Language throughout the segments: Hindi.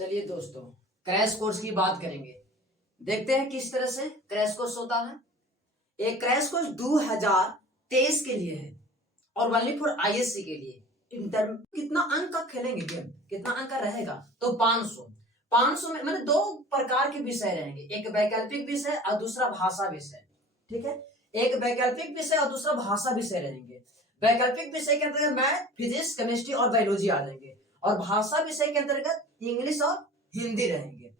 चलिए दोस्तों, क्रैश कोर्स की बात करेंगे। देखते हैं किस तरह से क्रैश कोर्स होता है। एक क्रैश कोर्स 2023 के लिए है और ओनली फॉर आईएससी के लिए। इंटर कितना अंक का खेलेंगे गेम, कितना अंक का रहेगा? तो 500 में मतलब दो प्रकार के विषय रहेंगे, एक वैकल्पिक विषय और दूसरा भाषा विषय। ठीक है, एक वैकल्पिक विषय और दूसरा भाषा विषय रहेंगे। वैकल्पिक विषय के अंतर्गत मैथ, फिजिक्स, केमिस्ट्री और बायोलॉजी आ जाएंगे और भाषा विषय के अंतर्गत इंग्लिश और हिंदी रहेंगे।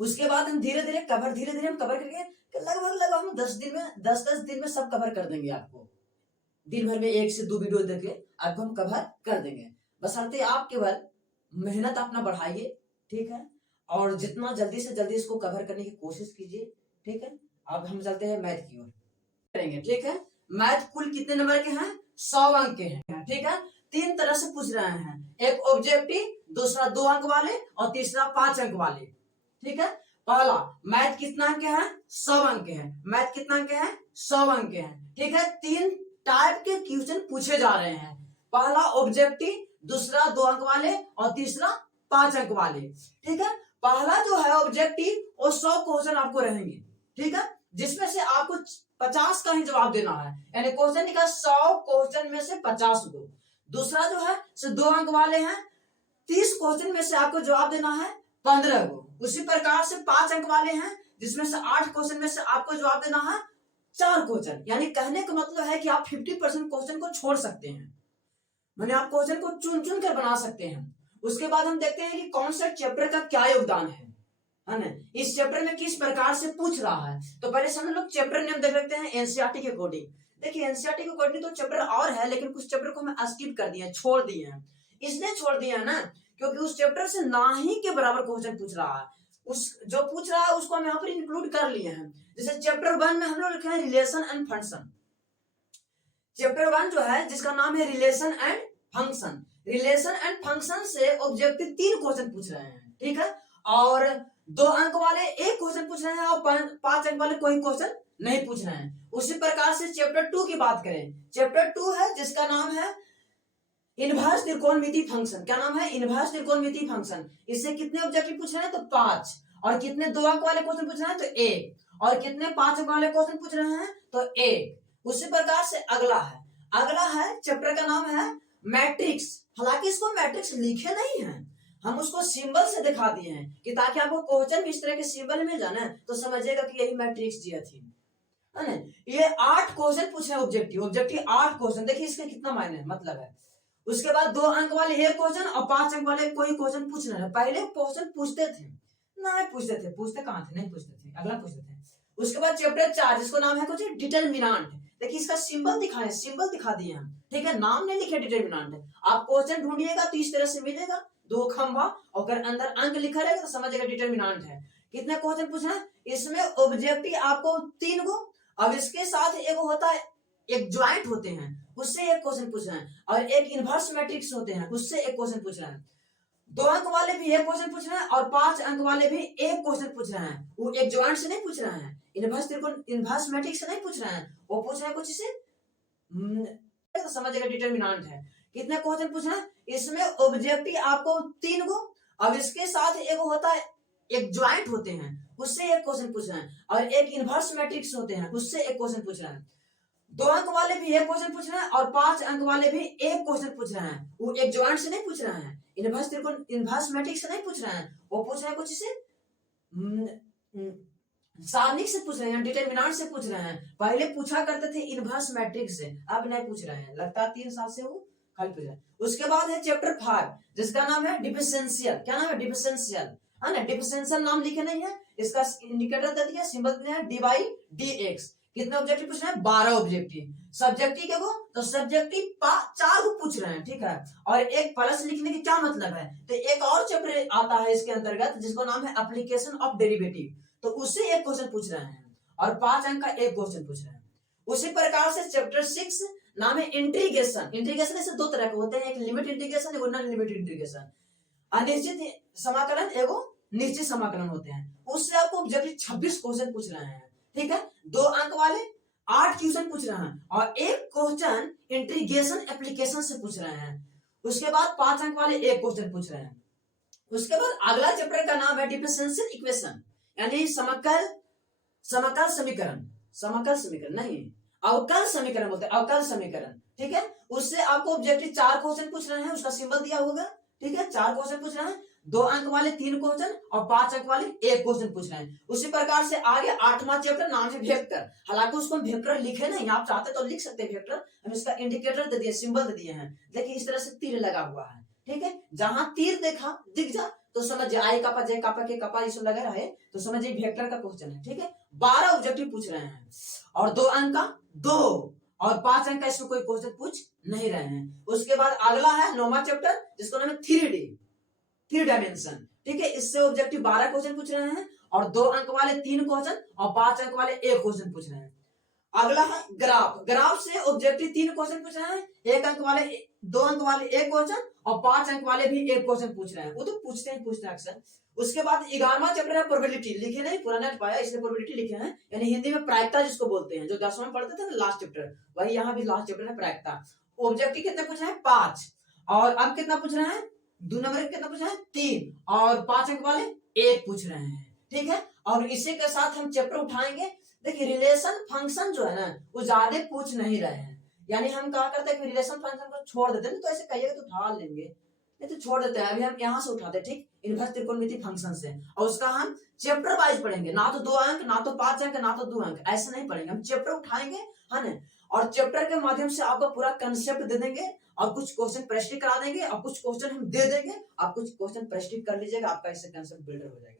उसके बाद हम धीरे धीरे हम कवर करके लगभग हम 10 दिन में सब कवर कर देंगे। आपको दिन भर में 1 से 2 वीडियो देके आपको हम कवर कर देंगे। बशर्ते आप केवल मेहनत अपना बढ़ाइए, ठीक है, और जितना जल्दी से जल्दी इसको कवर करने की कोशिश कीजिए। ठीक है, अब हम चलते हैं मैथ की ओर करेंगे। ठीक है, मैथ कुल कितने नंबर के हैं? 100 अंक के हैं। ठीक है, 3 तरह से पूछ रहे हैं, एक ऑब्जेक्टिव, दूसरा 2 अंक वाले और तीसरा 5 अंक वाले। ठीक है, पहला मैथ कितना अंक है? 100 अंक के हैं। मैथ कितना अंक है? 100 अंक के हैं। ठीक है, 3 टाइप के क्वेश्चन पूछे जा रहे हैं। पहला ऑब्जेक्टिव, दूसरा 2 अंक वाले और तीसरा 5 अंक वाले। ठीक है, पहला जो है ऑब्जेक्टिव वो 100 क्वेश्चन आपको रहेंगे। ठीक है, जिसमें से आपको 50 का ही जवाब देना है, यानी क्वेश्चन का 100 क्वेश्चन में से 50 को। दूसरा जो है 2 अंक वाले हैं, 30 क्वेश्चन में से आपको जवाब देना है 15 को। उसी प्रकार से 5 अंक वाले हैं, जिसमें से 8 क्वेश्चन में से आपको जवाब देना है 4 क्वेश्चन। यानी कहने का मतलब है कि आप 50% क्वेश्चन को छोड़ सकते हैं, मैंने आप क्वेश्चन को चुन चुन कर बना सकते हैं। उसके बाद हम देखते हैं कि कौन सा चैप्टर का क्या योगदान है ना, इस चैप्टर में किस प्रकार से पूछ रहा है। तो पहले से हम लोग चैप्टर नेम देख लेते हैं एनसीईआरटी के अकॉर्डिंग। देखिए एनसीईआरटी के अकॉर्डिंग तो चैप्टर और है, लेकिन कुछ चैप्टर को हम स्किप कर दिए, छोड़ दिए हैं। इसलिए छोड़ दिया है ना, क्योंकि उस चैप्टर से ना ही के बराबर क्वेश्चन पूछ रहा है। उस जो पूछ रहा है उसको हम यहाँ पर इंक्लूड कर लिए हैं। जैसे चैप्टर 1 में हम लोग लिखे हैं रिलेशन एंड फंक्शन। चैप्टर 1 जो है जिसका नाम है relation and function, relation and function से ऑब्जेक्टिव 3 क्वेश्चन पूछ रहे हैं। ठीक है, और 2 अंक वाले 1 क्वेश्चन पूछ रहे हैं और 5 अंक वाले कोई क्वेश्चन नहीं पूछ रहे हैं। उसी प्रकार से चैप्टर 2 की बात करें, चैप्टर 2 है जिसका नाम है इनवर्स त्रिकोणमिति फंक्शन। क्या नाम है? इनवर्स त्रिकोणमिति फंक्शन। इससे कितने ऑब्जेक्टिव पूछ रहे हैं? तो 5। और कितने 2 अंक वाले क्वेश्चन पूछ रहे हैं? तो 1। और कितने 5 अंक वाले क्वेश्चन पूछ रहे हैं? तो 1। उसी प्रकार से अगला है चैप्टर का नाम है मैट्रिक्स। हालांकि इसको मैट्रिक्स लिखे नहीं है, हम उसको सिंबल से दिखा दिए हैं कि ताकि आपको क्वेश्चन भी इस तरह के सिंबल में जाना तो समझिएगा कि यही मैट्रिक्स दिया थी। है ना, ये 8 क्वेश्चन पूछ रहे हैं ऑब्जेक्टिव 8 क्वेश्चन। देखिए इसका कितना मायने मतलब है। उसके बाद 2 अंक वाले 1 क्वेश्चन और 5 अंक वाले कोई क्वेश्चन पूछ रहे हैं। पहले क्वेश्चन पूछते थे, पूछते कहां थे? नहीं पूछते थे, अगला पूछते थे। उसके बाद चैप्टर 4 जिसको नाम है कुछ डिटरमिनेंट। देखिए इसका सिंबल दिखाए, सिंबल दिखा दिए हम। ठीक है, नाम नहीं लिखे डिटरमिनेंट। आप क्वेश्चन ढूंढिएगा तो इस तरह से मिलेगा, 2 खंभा और अंदर अंक लिखा रहेगा तो समझिएगा डिटरमिनेंट है। कितने क्वेश्चन पूछना है? इसमें ऑब्जेक्टिव आपको 3 गो, अब इसके साथ एक होता है, एक ज्वाइंट होते हैं उससे 1 क्वेश्चन पूछ रहे हैं, और एक इनवर्स मैट्रिक्स होते हैं उससे 1 क्वेश्चन पूछ रहे हैं। 2 अंक वाले भी 1 क्वेश्चन पूछ रहे हैं और 5 अंक वाले भी 1 क्वेश्चन पूछ रहे हैं। वो एक ज्वाइंट से नहीं पूछ रहे हैं, इनवर्स मैट्रिक्स से नहीं पूछ रहे हैं, वो पूछ रहे हैं कुछ से तो समझिएगा डिटरमिनेंट है। कितने क्वेश्चन पूछ रहे हैं? इसमें ऑब्जेक्टिव आपको 3 गो, अब इसके साथ एक होता है, एक ज्वाइंट होते हैं उससे 1 क्वेश्चन पूछ रहे हैं, और एक इनवर्स मैट्रिक्स होते हैं उससे 1 क्वेश्चन पूछ रहे हैं। 2 अंक वाले भी 1 क्वेश्चन पूछ रहे हैं और 5 अंक वाले भी 1 क्वेश्चन पूछ रहे हैं। वो एक ज्वाइंट से नहीं पूछ रहे हैं, इनवर्स मैट्रिक्स से नहीं पूछ रहे हैं, वो पूछ रहे हैं कुछ से सारणिक से पूछ रहे हैं, डिटरमिनेंट से पूछ रहे हैं। पहले पूछा करते थे इनवर्स मैट्रिक्स से, अब नहीं पूछ रहे हैं, लगता 3 साल से वो खाली पूछ रहे हैं। उसके बाद है चैप्टर 5 जिसका नाम है डिफरेंशियल। क्या नाम है? डिफरेंशियल, है ना। डिफरेंशियल नाम लिखे नहीं है, इसका इंडिकेटर दे दिया, सिंबल दिया है डी बाई डी एक्स। कितने ऑब्जेक्टिव पूछ रहे हैं? 12 ऑब्जेक्टिव। सब्जेक्टिव के वो तो सब्जेक्टिव 4 को पूछ रहे हैं। ठीक है, और एक प्लस लिखने की क्या मतलब है? तो एक और चैप्टर आता है इसके अंतर्गत जिसका नाम है एप्लीकेशन ऑफ डेरिवेटिव, तो उससे 1 क्वेश्चन पूछ रहे हैं और 5 अंक का 1 क्वेश्चन पूछ रहे हैं। उसी प्रकार से चैप्टर 6 नाम है इंटीग्रेशन। इंटीग्रेशन ऐसे 2 तरह के होते हैं, एक लिमिट इंटीग्रेशन, एक नॉन लिमिट इंटीग्रेशन। अनिश्चित समाकलन एवं निश्चित समाकलन होते हैं, उससे आपको ऑब्जेक्टिव 26 क्वेश्चन पूछ रहे हैं। ठीक है, 2 अंक वाले 8 क्वेश्चन पूछ रहे हैं और 1 क्वेश्चन इंटीग्रेशन एप्लीकेशन से पूछ रहे हैं। उसके बाद 5 अंक वाले 1 क्वेश्चन पूछ रहे हैं। उसके बाद अगला चैप्टर का नाम है डिफरेंशियल इक्वेशन, यानी समकल समीकरण, समकल समीकरण नहीं, अवकल समीकरण बोलते हैं, अवकल समीकरण। ठीक है, उससे आपको ऑब्जेक्टिव 4 क्वेश्चन पूछ रहे हैं, उसका सिंबल दिया होगा। ठीक है, 4 क्वेश्चन पूछ रहे हैं, 2 अंक वाले 3 क्वेश्चन और 5 अंक वाले 1 क्वेश्चन पूछ रहे हैं। उसी प्रकार से आगे 8वां चैप्टर नाम है वेक्टर, हालांकि उसको हम वेक्टर लिखे नहीं, आप चाहते तो लिख सकते हैं वेक्टर, हम इसका इंडिकेटर दे दिए, सिंबल दे दिए हैं। देखिए इस तरह से तीर लगा हुआ है। ठीक है, जहां तीर देखा दिख जा तो समझ आई कापा जे कापा के कापा ये सब लगा रहे तो समझिए वेक्टर का क्वेश्चन है। ठीक है, 12 ऑब्जेक्टिव पूछ रहे हैं और 2 अंक का 2 और 5 अंक का इसमें कोई क्वेश्चन पूछ नहीं रहे हैं। उसके बाद अगला है 9वां चैप्टर जिसका नाम है 3D, 3 डायमेंशन। ठीक है, इससे ऑब्जेक्टिव 12 क्वेश्चन पूछ रहे हैं और 2 अंक वाले 3 क्वेश्चन और 5 अंक वाले 1 क्वेश्चन पूछ रहे हैं। अगला है ग्राफ, ग्राफ से ऑब्जेक्टिव 3 क्वेश्चन पूछ रहे हैं, 1 अंक वाले 2 अंक वाले 1 क्वेश्चन और 5 अंक वाले भी 1 क्वेश्चन पूछ रहे हैं, वो तो पूछते हैं अक्सर। उसके बाद 11वां चैप्टर है प्रोबेबिलिटी, लिखे नहीं पूरा नहीं पाया इसलिए प्रोबेबिलिटी लिखे हैं, यानी हिंदी में प्रायिकता जिसको बोलते हैं, जो 10वां में पढ़ते थे ना लास्ट चैप्टर, वही यहाँ भी लास्ट चैप्टर है प्रायिकता। ऑब्जेक्टिव कितने पूछ रहे हैं 5 और अंक कितना पूछ रहे हैं 2 नंबर कितना पूछ रहे हैं 3 और 5 अंक वाले 1 पूछ रहे हैं। ठीक है, और इसी के साथ हम चैप्टर उठाएंगे। देखिए रिलेशन फंक्शन जो है ना वो ज्यादा पूछ नहीं रहे हैं, यानी हम क्या करते हैं कि रिलेशन फंक्शन को छोड़ देते हैं, तो ऐसे कहिएगा तो उठा लेंगे, नहीं तो छोड़ देते हैं। अभी हम यहाँ से उठाते हैं, ठीक, इनवर्स त्रिकोणमिति फंक्शन से, और उसका हम चैप्टर वाइज पढ़ेंगे, ना तो 2 अंक ना तो 5 अंक ना तो 2 अंक, ऐसे नहीं पढ़ेंगे, हम चैप्टर उठाएंगे है ना, और चैप्टर के माध्यम से आपको पूरा कंसेप्ट दे देंगे और कुछ क्वेश्चन प्रैक्टिस करा देंगे और कुछ क्वेश्चन हम दे देंगे, आप कुछ क्वेश्चन प्रैक्टिस कर लीजिएगा, आपका इससे कंसेप्ट बिल्डर हो जाएगा।